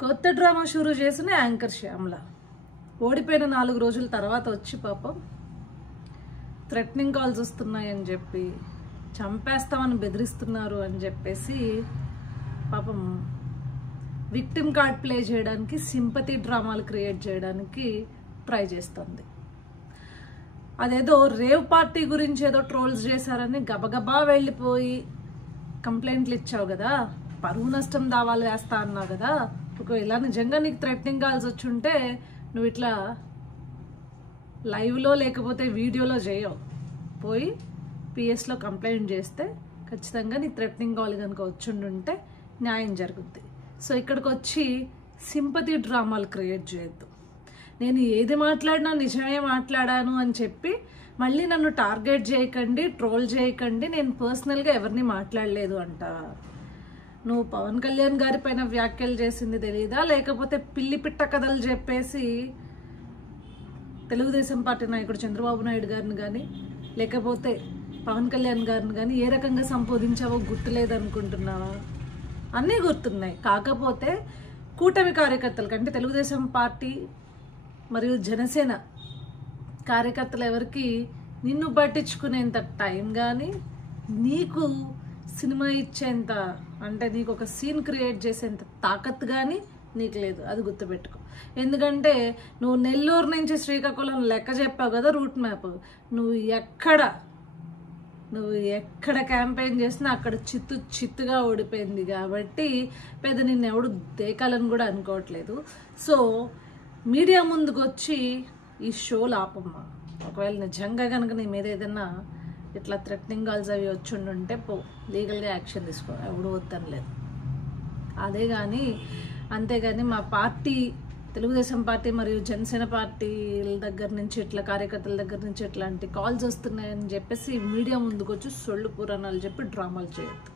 కొత్త డ్రామా షురూ చేసిన యాంకర్ శ్యామల ఓడిపోయిన 4 రోజుల తర్వాత వచ్చి పాపం థ్రెటనింగ్ కాల్స్ వస్తున్నాయని చెప్పి చంపేస్తామని బెదిరిస్తున్నారు అని చెప్పేసి పాపం విక్టిమ్ కార్డ్ ప్లే చేయడానికి, సింపతి డ్రామాలు క్రియేట్ చేయడానికి ట్రై చేస్తుంది. అదేదో రేవ్ పార్టీ గురించి ఏదో ట్రోల్స్ చేశారని గబగబా వెళ్ళిపోయి కంప్లైంట్లు ఇచ్చావు కదా, పరువు నష్టం దావాలు వేస్తా అన్నావు కదా. ఒకవేళ నిజంగా నీకు థ్రెటనింగ్ కాల్స్ వచ్చుంటే నువ్వు ఇట్లా లైవ్లో లేకపోతే వీడియోలో చేయవు, పోయి పిఎస్లో కంప్లైంట్ చేస్తే ఖచ్చితంగా నీ థ్రెటనింగ్ కాల్ కనుక వచ్చుండుంటే న్యాయం జరుగుద్ది. సో ఇక్కడికి వచ్చి సింపతి డ్రామాలు క్రియేట్ చేయొద్దు. నేను ఏది మాట్లాడినా నిజమే మాట్లాడాను అని చెప్పి మళ్ళీ నన్ను టార్గెట్ చేయకండి, ట్రోల్ చేయకండి, నేను పర్సనల్గా ఎవరిని మాట్లాడలేదు అంట. నువ్వు పవన్ కళ్యాణ్ గారి పైన వ్యాఖ్యలు చేసింది తెలీదా, లేకపోతే పిల్లి పిట్ట కథలు చెప్పేసి తెలుగుదేశం పార్టీ నాయకుడు చంద్రబాబు నాయుడు గారిని కానీ లేకపోతే పవన్ కళ్యాణ్ గారిని కానీ ఏ రకంగా సంబోధించావో గుర్తులేదనుకుంటున్నావా? అన్నీ గుర్తున్నాయి. కాకపోతే కూటమి కార్యకర్తలు కంటే తెలుగుదేశం పార్టీ మరియు జనసేన కార్యకర్తలు ఎవరికి నిన్ను పట్టించుకునేంత టైం కానీ, నీకు సినిమా ఇచ్చేంత అంటే నీకు ఒక సీన్ క్రియేట్ చేసేంత తాకత్ కానీ నీకు లేదు. అది గుర్తుపెట్టుకో. ఎందుకంటే నువ్వు నెల్లూరు నుంచి శ్రీకాకుళం లెక్క చెప్పావు కదా రూట్ మ్యాప్, నువ్వు ఎక్కడ క్యాంపెయిన్ చేసినా అక్కడ చిత్తుగా ఓడిపోయింది కాబట్టి పెద్ద నిన్ను ఎవడు దేకాలని కూడా అనుకోవట్లేదు. సో మీడియా ముందుకు వచ్చి ఈ షోలు ఆపమ్మా. ఒకవేళ నిజంగా కనుక నీ మీద ఏదైనా ఇట్లా థ్రెటనింగ్ కాల్స్ అవి వచ్చుండుంటే పో, లీగల్గా యాక్షన్ తీసుకో, ఎవడు వద్దనలేదు. అదే కానీ అంతేగాని మా పార్టీ తెలుగుదేశం పార్టీ మరియు జనసేన పార్టీల దగ్గర నుంచి ఇట్లా కార్యకర్తల దగ్గర నుంచి ఇట్లాంటి కాల్స్ వస్తున్నాయని చెప్పేసి మీడియా ముందుకు వచ్చి సొళ్ళు పురాణాలు చెప్పి డ్రామాలు చేయొద్దు.